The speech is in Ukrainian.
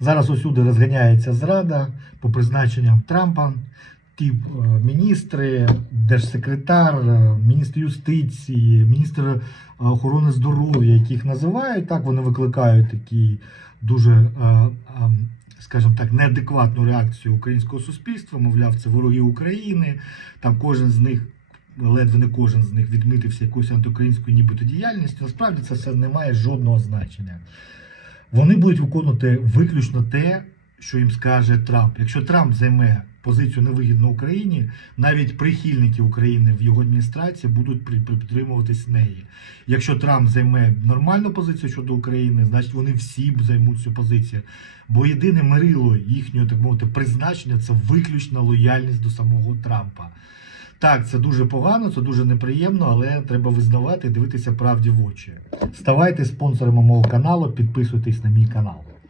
Зараз усюди розганяється зрада по призначенням Трампа. Ті е, міністри, держсекретар, е, міністр юстиції, міністр е, охорони здоров'я, яких називають, так вони викликають такі дуже, скажімо так, неадекватну реакцію українського суспільства. Мовляв, це вороги України. Там кожен з них, ледве не кожен з них відмитився якоюсь антиукраїнською нібито діяльністю. Насправді це все не має жодного значення. Вони будуть виконувати виключно те, що їм скаже Трамп. Якщо Трамп займе позицію невигідну Україні, навіть прихильники України в його адміністрації будуть підтримуватись неї. Якщо Трамп займе нормальну позицію щодо України, значить вони всі займуть цю позицію. Бо єдине мерило їхнього, так мовити, призначення це виключна лояльність до самого Трампа. Так, це дуже погано, це дуже неприємно, але треба визнавати і дивитися правді в очі. Ставайте спонсорами мого каналу, підписуйтесь на мій канал.